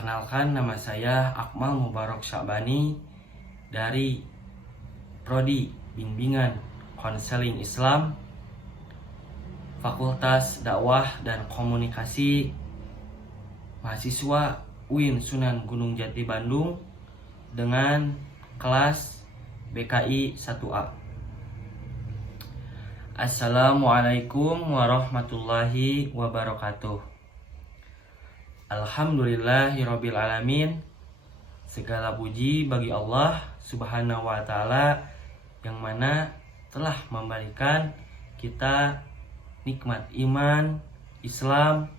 Perkenalkan, nama saya Akmal Mubarak Sya'bani dari Prodi Bimbingan Konseling Islam Fakultas Dakwah dan Komunikasi, mahasiswa UIN Sunan Gunung Jati Bandung dengan kelas BKI 1A. Assalamualaikum warahmatullahi wabarakatuh. Alhamdulillahirabbil alamin. Segala puji bagi Allah Subhanahu wa taala yang mana telah memberikan kita nikmat iman, Islam,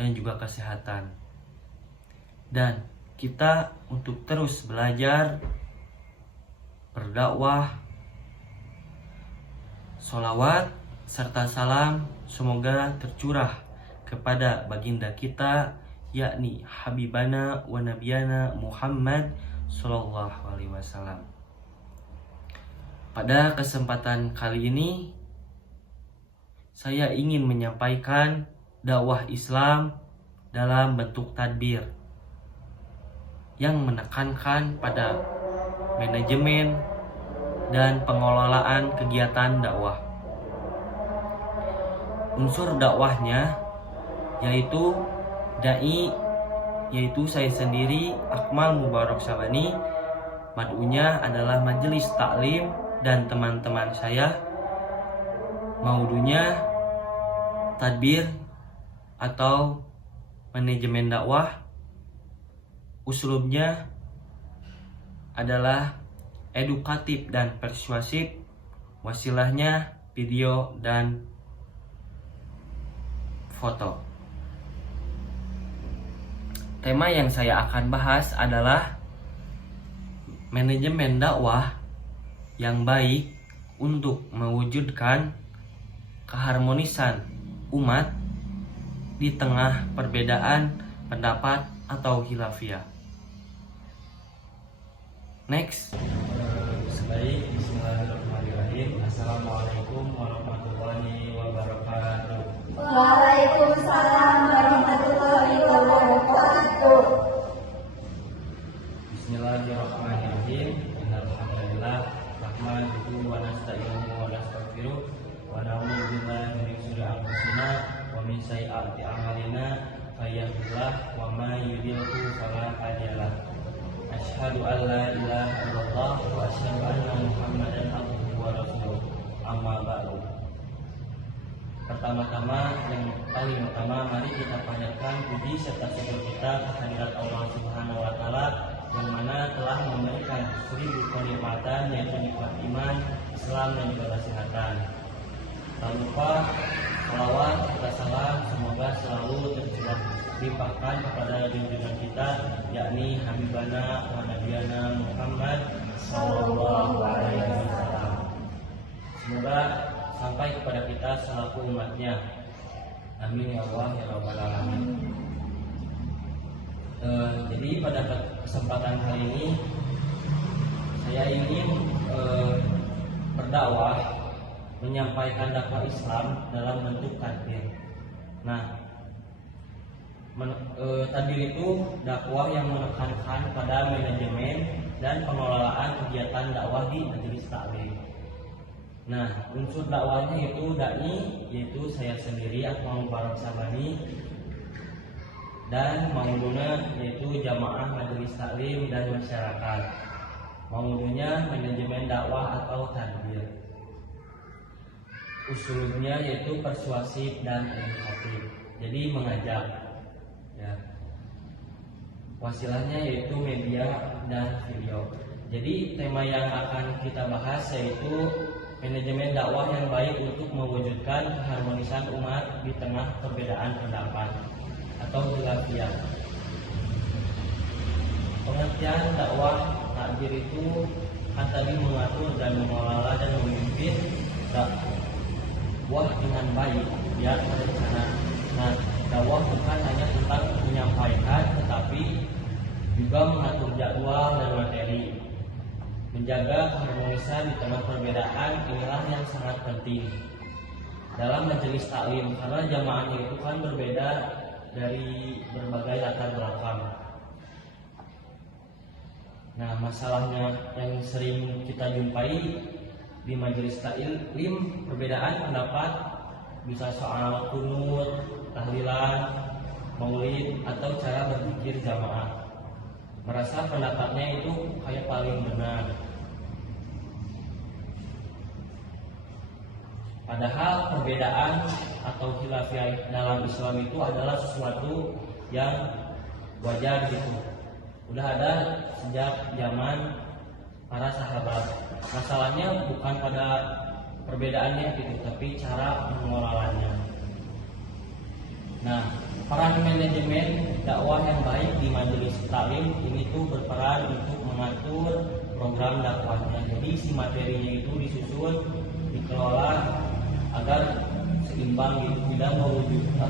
dan juga kesehatan. Dan kita untuk terus belajar, berdakwah, sholawat, serta salam semoga tercurah kepada baginda kita, yakni Habibana wa Nabiyana Muhammad Sallallahu Alaihi Wasallam. Pada kesempatan kali ini, saya ingin menyampaikan dakwah Islam dalam bentuk tadbir yang menekankan pada manajemen dan pengelolaan kegiatan dakwah. Unsur dakwahnya yaitu dai, yaitu saya sendiri Akmal Mubarak Sya'bani. Mad'unya adalah majelis taklim dan teman-teman saya. Maudunya tadbir atau manajemen dakwah. Uslubnya adalah edukatif dan persuasif. Wasilahnya video dan foto. Tema yang saya akan bahas adalah manajemen dakwah yang baik untuk mewujudkan keharmonisan umat di tengah perbedaan pendapat atau khilafiyah. Next. Baik, bismillahirrahmanirrahim. Assalamualaikum warahmatullahi wabarakatuh. Waalaikumsalam warahmatullahi wabarakatuh. Bismillahirrahmanirrahim. Alhamdulillah, nahmaduhu wa nasta'inuhu wa nastaghfiruh wa na'udzu billahi min syururi anfusina wa min sayyiati a'malina, may yahdihillahu wa may yudhlil fala hadiya lahu. Asyhadu an la ilaha illallah wa asyhadu anna Muhammadan abduhu wa rasuluh. Amma ba'du. Pertama-tama, yang paling utama, mari kita panjatkan puji serta syukur kita kehadirat Allah Subhanahu wa taala yang mana telah memberikan 1000 kenikmatan, yaitu nikmat iman, Islam, dan juga kesehatan. Tak lupa salawat serta salam semoga selalu tercurah limpahkan kepada junjungan kita, yakni Habibana wa Nabiyana Muhammad Sallallahu Alaihi Wasallam. Semoga sampai kepada kita selaku umatnya. Amin ya Allah ya Rabbal Alamin. Jadi pada kesempatan kali ini saya ingin berdakwah, menyampaikan dakwah Islam dalam bentuk tadbir. Nah, tadbir itu dakwah yang menekankan pada manajemen dan pengelolaan kegiatan dakwah di majelis taklim. Nah, unsur dakwahnya itu dai, yaitu saya sendiri Akmal Mubarak Sya'bani, dan maudunya yaitu jamaah majelis taklim dan masyarakat. Maudunya manajemen dakwah atau tadbir. Usulnya yaitu persuasif dan edukatif. Jadi mengajak. Ya. Wasilahnya yaitu media dan video. Jadi tema yang akan kita bahas yaitu manajemen dakwah yang baik untuk mewujudkan keharmonisan umat di tengah perbedaan pendapat atau khilafiyah. Pengertian dakwah takbir itu kan tadi mengatur dan mengelola dan memimpin dakwah dengan baik, ya, terencana. Nah, dakwah bukan hanya tentang menyampaikan, tetapi juga mengatur jadwal dan materi. Menjaga keharmonisan di tengah perbedaan inilah yang sangat penting dalam majelis taklim, karena jamaahnya itu kan berbeda dari berbagai latar belakang. Nah, masalahnya yang sering kita jumpai di majelis taklim, perbedaan pendapat bisa soal kunut, tahlilan, maulid, atau cara berpikir jamaah. Merasa pendapatnya itu kayak paling benar. Padahal perbedaan atau khilafiyah dalam Islam itu adalah sesuatu yang wajar gitu. Udah ada sejak zaman para sahabat. Masalahnya bukan pada perbedaannya gitu, tapi cara mengelolanya. Nah, peran manajemen dakwah yang baik di majelis taklim ini tuh berperan untuk mengatur program dakwahnya. Jadi si materinya itu disusun, dikelola agar seimbang gitu, tidak mewujudkan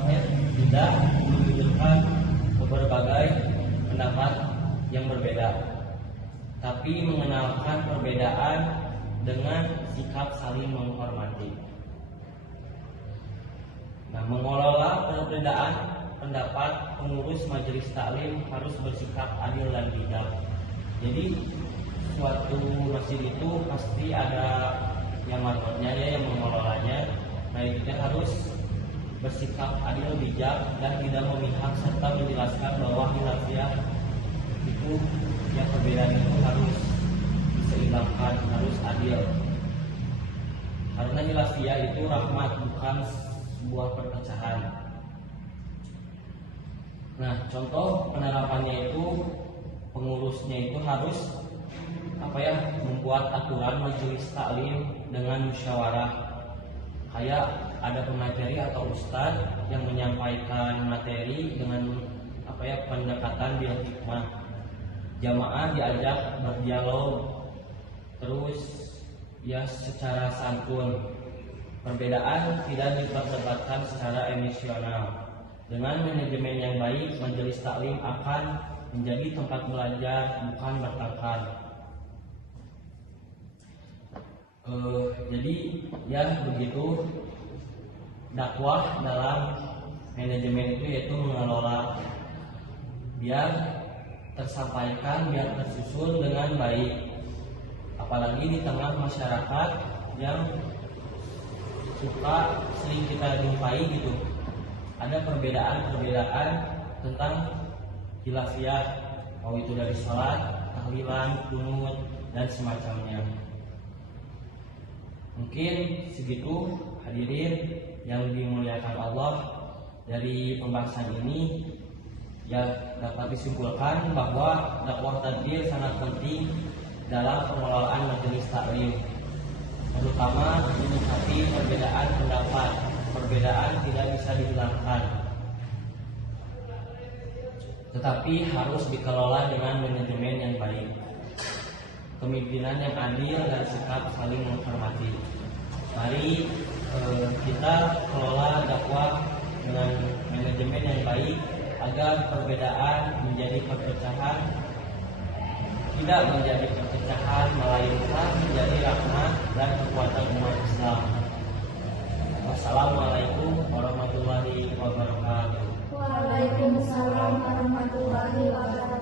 berbagai pendapat yang berbeda, tapi mengenalkan perbedaan dengan sikap saling menghormati. Nah, mengelola perbedaan pendapat pengurus majelis taklim harus bersikap adil dan bijak. Jadi suatu masjid itu pasti ada yang markotnya ya, yang mengelolanya. Nah, itu harus bersikap adil, bijak, dan tidak memihak serta menjelaskan bahwa khilafiyah itu yang perbedaan itu harus diseimbangkan, harus adil. Karena khilafiyah itu rahmat, bukan sebuah perpecahan. Nah, contoh penerapannya itu pengurusnya itu harus membuat aturan majelis taklim dengan musyawarah. Kayak ada pemateri atau ustadz yang menyampaikan materi dengan pendekatan bil hikmah. Jamaah diajak berdialog, terus ya secara santun. Perbedaan tidak diperdebatkan secara emosional. Dengan manajemen yang baik, majelis taklim akan menjadi tempat belajar, bukan bertengkar. Jadi ya begitu dakwah dalam manajemen itu, yaitu mengelola biar tersampaikan, biar tersusun dengan baik. Apalagi di tengah masyarakat yang suka sering kita jumpai gitu, ada perbedaan tentang khilafiyah, mau itu dari sholat, tahlilan, kunut, dan semacamnya. Mungkin segitu hadirin yang dimuliakan Allah. Dari pembahasan ini ya dapat disimpulkan bahwa dakwah tadbir sangat penting dalam pengelolaan majelis taklim, terutama menyikapi perbedaan pendapat. Perbedaan tidak bisa dihilangkan, tetapi harus dikelola dengan manajemen yang baik, kepemimpinan yang adil, dan sikap saling menghormati. Mari kita kelola dakwah dengan manajemen yang baik agar perbedaan menjadi perpecahan, tidak menjadi perpecahan, melainkan menjadi rahmat dan kekuatan umat Islam. Wassalamualaikum warahmatullahi wabarakatuh. Waalaikumsalam warahmatullahi wabarakatuh.